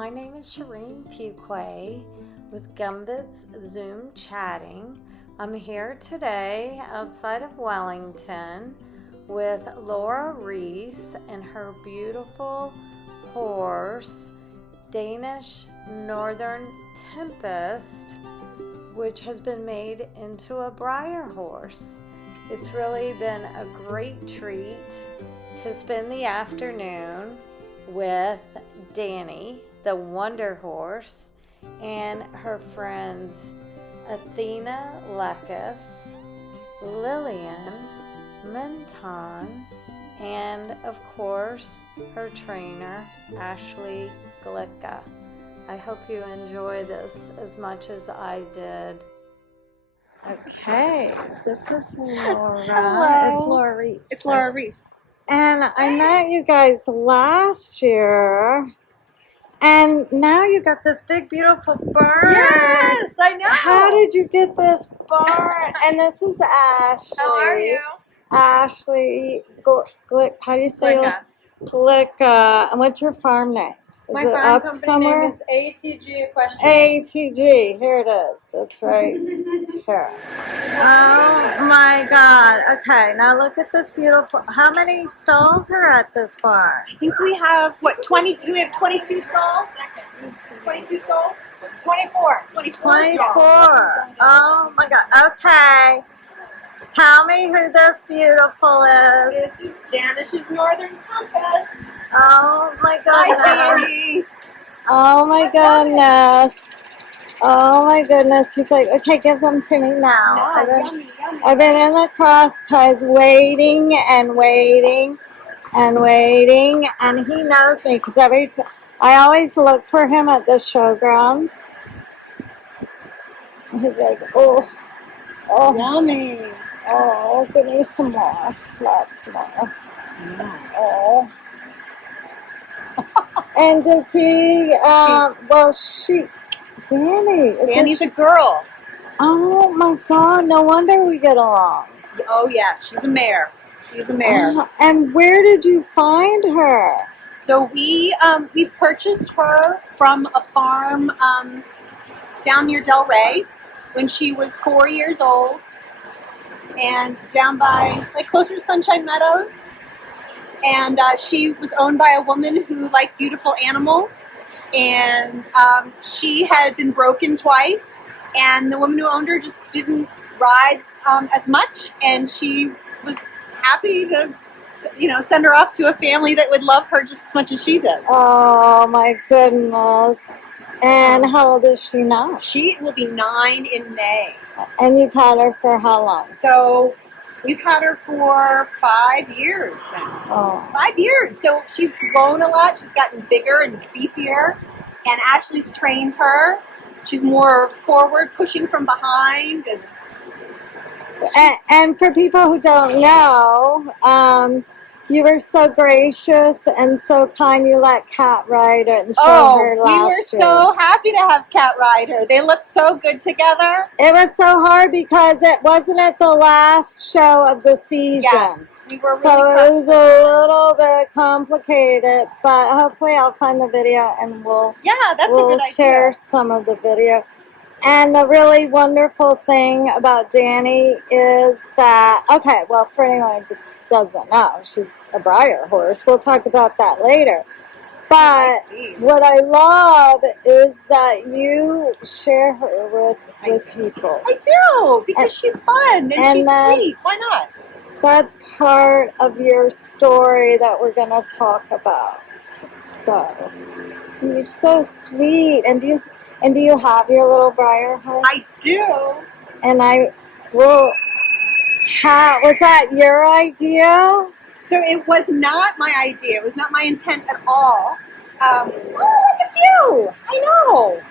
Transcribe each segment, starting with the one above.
My name is ShereenFuqua with GumBits Zoom chatting. I'm here today outside of Wellington with Laura Reece and her beautiful horse, Danish Northern Tempest, which has been made into a Breyer horse. It's really been a great treat to spend the afternoon with Dani the Wonder Horse and her friends Athena Lecus, Lillian, Menton, and of course her trainer Ashley Glica. I hope you enjoy this as much as I did. Okay, this is Laura. Hello. It's Laura Reece. It's Laura Reece. And I met you guys last year, and now you got this big, beautiful barn. Yes, I know. How did you get this barn? And this is Ashley. How are you? Ashley Glica. How do you say it? Glica. And what's your farm name? Is My it farm up company somewhere? name is ATG Equestrian. ATG. Here it is. That's right. Here. Oh my God. Okay, now look at this beautiful. How many stalls are at this barn? I think we have, what, 20? Do we have 22 stalls? 22 stalls? 24. 24 stalls. Oh my God. Okay. Tell me who this beautiful is. This is Danish's Northern Tempest. Oh my Hi, goodness. Dani. Oh my goodness. Oh my goodness. He's like, okay, give them to me now. I've been in the cross ties waiting and waiting and waiting, and he knows me because I always look for him at the showgrounds. He's like, oh, Yummy. oh, give me some more, lots more. Oh. And does he, Dani. Dani's a girl. Oh my God, no wonder we get along. Oh, yes, she's a mare. She's a mare. And where did you find her? So we purchased her from a farm down near Del Rey when she was 4 years old, and down by, like, closer to Sunshine Meadows. And she was owned by a woman who liked beautiful animals, and she had been broken twice, and the woman who owned her just didn't ride as much, and she was happy to, send her off to a family that would love her just as much as she does. Oh my goodness. And how old is she now? She will be 9 in May. And you've had her for how long? So we've had her for 5 years now. Oh. 5 years. So she's grown a lot. She's gotten bigger and beefier. And Ashley's trained her. She's more forward, pushing from behind. And for people who don't know, you were so gracious and so kind. You let Kat ride it and show her last year. We were so happy to have Kat ride her. They looked so good together. It was so hard because it wasn't at the last show of the season. Yes, we were really so it was a little bit complicated, but hopefully I'll find the video and we'll a good idea. Share some of the video. And the really wonderful thing about Dani is that, okay, well, for anyone who doesn't know, she's a Breyer horse. We'll talk about that later. But what I love is that you share her with people. I do, because she's fun and she's sweet. Why not? That's part of your story that we're going to talk about. So, you're so sweet. And do you have your little Breyer horse? I do. And I will. Was that your idea? So it was not my idea. It was not my intent at all. Oh, look, it's you. I know.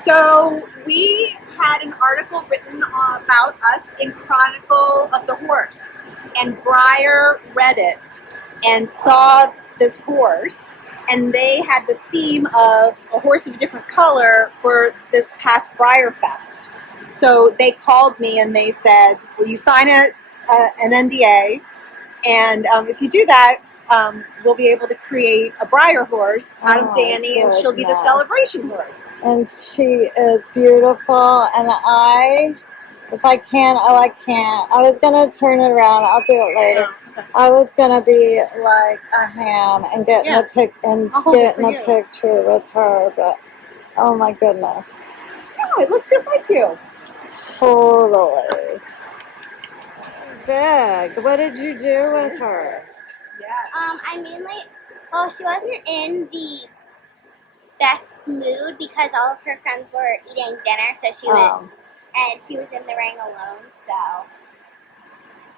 So we had an article written about us in Chronicle of the Horse. And Breyer read it and saw this horse. And they had the theme of a horse of a different color for this past Breyer Fest. So they called me and they said, will you sign an NDA? And if you do that, we'll be able to create a Breyer horse out of Oh, Dani, and she'll be the goodness. celebration horse. And she is beautiful, and if I can, I can't. I was going to turn it around. I'll do it later. I was going to be like a ham and getting Yeah. getting a picture with her, but oh my goodness. Oh, it looks just like you. Totally. Big. What did you do with her? Yeah. I mainly, well, she wasn't in the best mood because all of her friends were eating dinner, so she went, and she was in the ring alone, so.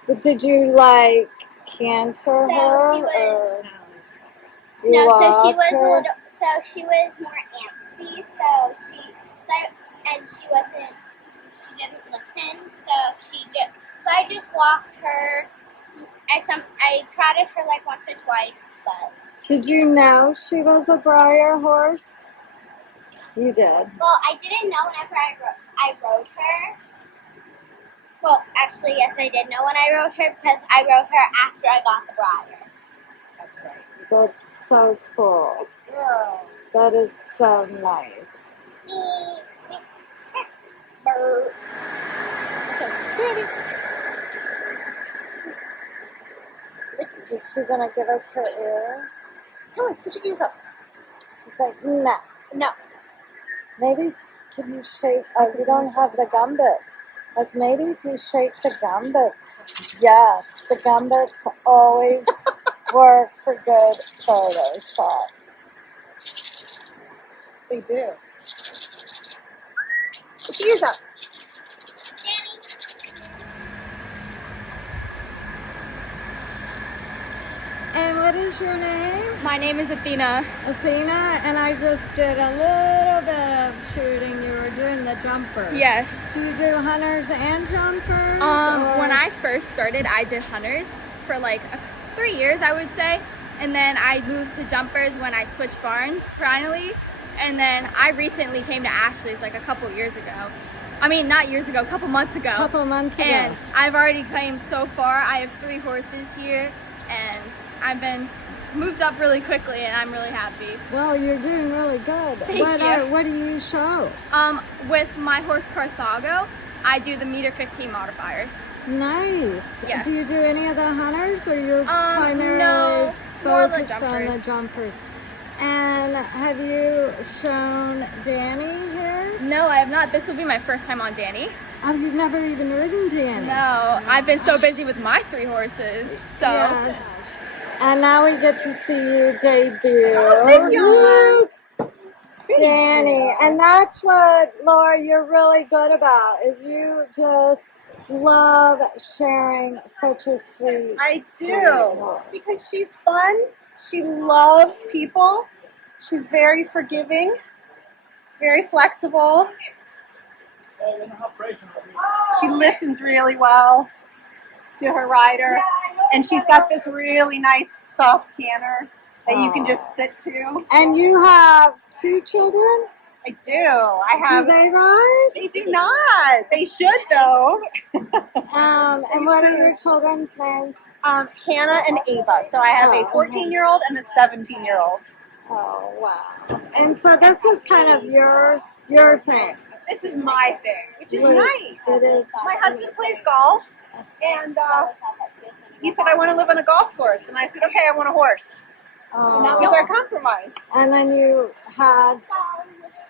But did you like canter So her? she was, You no, so she walked was her? a little, so she was more antsy, and she didn't listen, so I just walked her. I trotted her like once or twice, but. Did you know she was a Breyer horse? You did. Well, I didn't know whenever I rode her. Well, actually, yes, I did know when I rode her because I rode her after I got the Breyer. That's right. That's so cool. Girl. That is so nice. Brr. Dani. Is she gonna give us her ears? Come on, put your ears up. She's like, no. No. Maybe can you shake? Oh, you don't have the GumBits. Like maybe if you shake the GumBits. Yes, the GumBits always work for good photo shots. They do. Put your ears up. And what is your name? My name is Athena. Athena, and I just did a little bit of shooting. You were doing the jumper. Yes. Do you do hunters and jumpers? When I first started, I did hunters for like 3 years, I would say. And then I moved to jumpers when I switched barns finally. And then I recently came to Ashley's like a couple years ago. I mean, not years ago, a couple months ago. Couple months ago. And I've already claimed so far. I have 3 horses here, and I've been moved up really quickly, and I'm really happy. Well, you're doing really good. Thank you. What do you show? With my horse Carthago, I do the meter 15 modifiers. Nice. Yes. Do you do any of the hunters, or you're primarily no, more the focused on the jumpers. jumpers? And have you shown Dani here? No, I have not. This will be my first time on Dani. Oh, you've never even ridden Dani? No, I've been so busy with my 3 horses. So Yes. And now we get to see you debut. Oh, thank you. Dani. And that's what, Laura, you're really good about, is you just love sharing such a sweet I sweet do. horse. Because she's fun. She loves people. She's very forgiving. Very flexible. She listens really well to her rider. And she's got this really nice soft canter that you can just sit to. And you have 2 children? I do. I have. Do they ride? They do not. They should though. And what are your children's names? Hannah and Ava. So I have a 14-year-old and a 17-year-old. Oh, wow. And so this is kind of your thing. This is my thing, which is It- nice. It is. My husband plays golf, and he said, I want to live on a golf course. And I said, okay, I want a horse. And that was our compromise. And then you had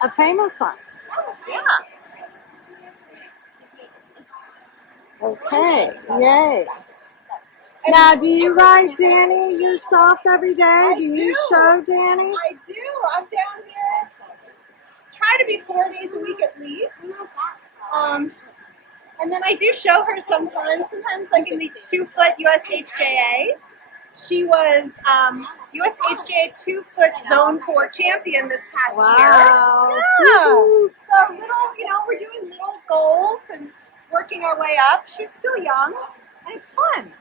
a famous one. Yeah. Okay, yay. Now, do you ride Dani yourself every day? Do you do. show Dani? I do. I'm down here. Try to be 4 days a week at least. And then I do show her sometimes like in the 2-foot USHJA. She was USHJA 2-foot Zone 4 champion this past Wow. year. Yeah. So we're doing little goals and working our way up. She's still young, and it's fun.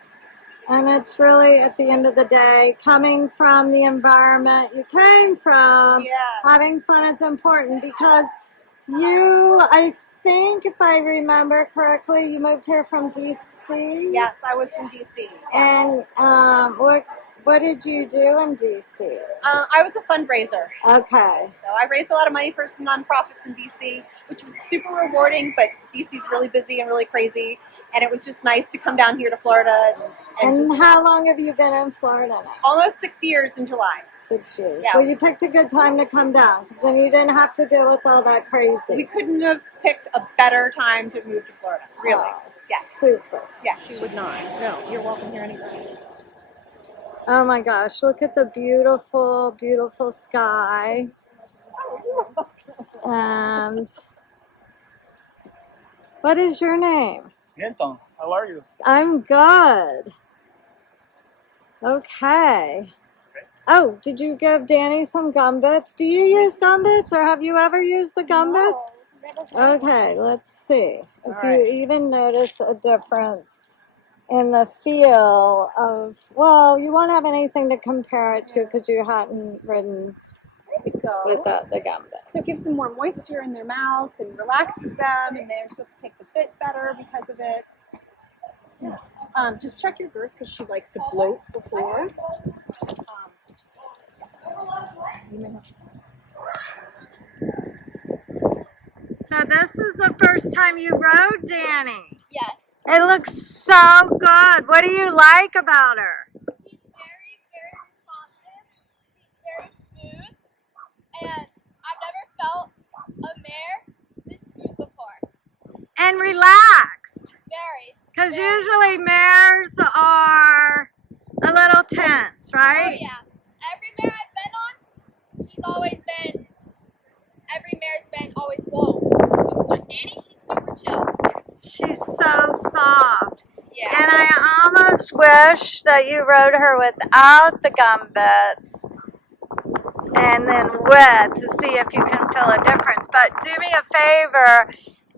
And it's really, at the end of the day, coming from the environment you came from, Yes. having fun is important because you, I think, if I remember correctly, you moved here from D.C.? Yes, I was from DC. And What did you do in DC? I was a fundraiser. Okay. So I raised a lot of money for some nonprofits in DC, which was super rewarding, but DC's really busy and really crazy. And it was just nice to come down here to Florida. And just, how long have you been in Florida now? almost 6 years in July. 6 years. Yeah. Well, you picked a good time to come down because then you didn't have to deal with all that crazy. We couldn't have picked a better time to move to Florida, really. Oh, Yeah. super. Yeah, she would not. No, you're welcome here anytime. Oh my gosh, look at the beautiful, beautiful sky. And what is your name? Vienton, how are you? I'm good. Okay. Oh, did you give Dani some GumBits? Do you use GumBits or have you ever used the GumBits? No, Okay, let's see. If All right. you even notice a difference in the feel of, well, you won't have anything to compare it to because you hadn't ridden without the GumBits. So it gives them more moisture in their mouth and relaxes them, and they're supposed to take the bit better because of it. Yeah. Just check your girth because she likes to bloat before. You may have to. So this is the first time you rode Dani. Yes. It looks so good. What do you like about her? She's very, very responsive. She's very smooth. And I've never felt a mare this smooth before. And relaxed. Very. Because usually mares are a little tense, Oh right? yeah. Every mare I've been on, she's always been, every mare's been always whoa. But Dani, she's super chill. She's so soft. Yeah. And I almost wish that you rode her without the GumBits and then with to see if you can feel a difference. But do me a favor,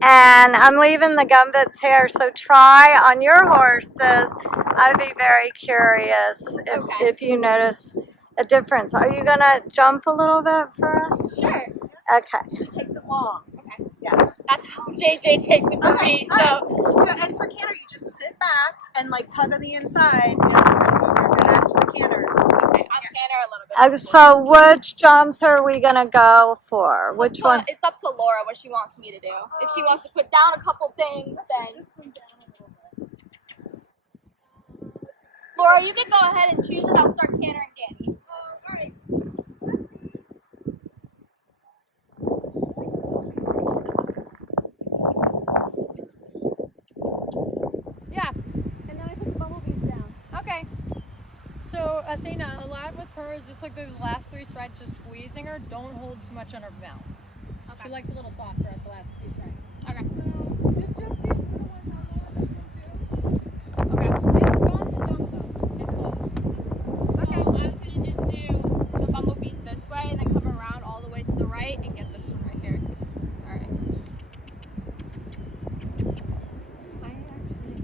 and I'm leaving the GumBits here, so try on your horses. I'd be very curious if you notice a difference. Are you going to jump a little bit for us? Sure. Okay. She takes it long. Okay. Yes. That's how JJ takes it from me. So So, and for canter, you just sit back and like tug on the inside and move your finesse for the canter. okay, I'll canter a little bit. So which jumps are we going to go for? Which So one? it's up to Laura what she wants me to do. If she wants to put down a couple things, then Laura, you can go ahead and choose and I'll start cantering Dani. Alright. Yeah, And then I put the bumblebees down. okay. So Athena, a lot with her is just like those last three strides, just squeezing her. Don't hold too much on her mouth. Okay. She likes a little softer at the last few strides. Okay. So just jump these little ones on the one, two. Okay. It's fun to jump though. It's cool. Okay. I was gonna just do the bumblebees this way and then come around all the way to the right and get this one right here. Alright. I actually.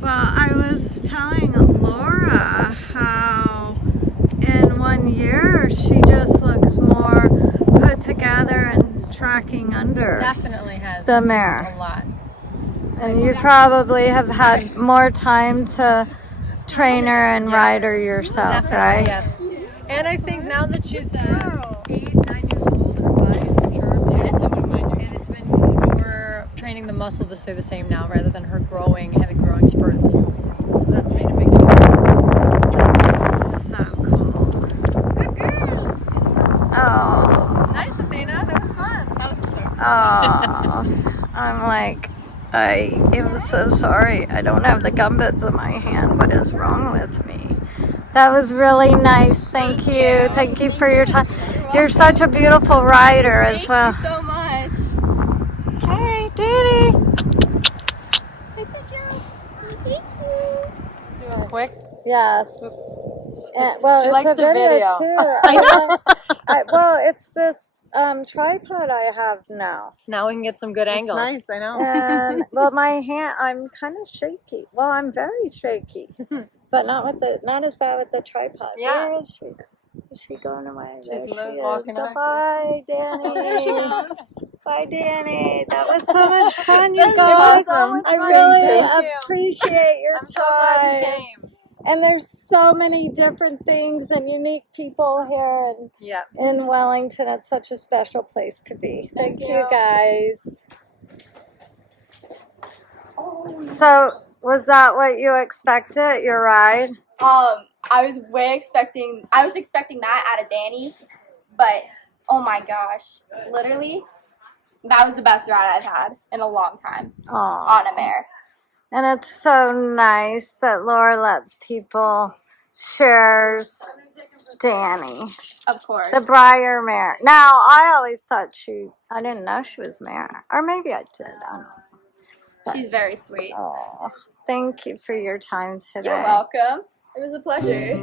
Well, I was telling Laura how in 1 year she just looks more put together and tracking under Definitely has the a mare. lot. And you probably have had more time to train her and ride her yourself, right? Yes. And I think now that she's 8, 9 years old, her body's matured too. And it's been more training the muscle to stay the same now rather than her having growing spurts. So that's made a big difference. So cool. Good girl. Oh, Nice, Athena. That was fun. That was so oh. I'm like I am so sorry. I don't have the GumBits in my hand. What is wrong with me? That was really nice. Thank you. Thank you for your time. You're such a beautiful rider as well. Thank you so much. Hey, Dani. Say thank you. Thank you. Doing quick. Yes. Well, She it's likes a the video, video. too. I know. Well, it's this tripod I have now. Now we can get some good angles. Nice, I know. And well, my hand, I'm kind of shaky. Well, I'm very shaky, but not as bad with the tripod. Yeah. Where is she? Is she going away? She's There she is. walking away. Bye, Dani. Bye, Dani. That was so much fun, you That guys. was so much I fun. really Thank you. appreciate your I'm so glad you time. came. And there's so many different things and unique people here Yeah. in Wellington. It's such a special place to be. Thank you, you. guys. So, was that what you expected, your ride? I was expecting that out of Dani, but oh my gosh, literally, that was the best ride I've had in a long time on a mare. And it's so nice that Laura lets people shares Dani, Of course. the Breyer mare. Now, I always thought I didn't know she was mare. Or maybe I did. I don't know. She's very sweet. Oh, thank you for your time today. You're welcome. It was a pleasure.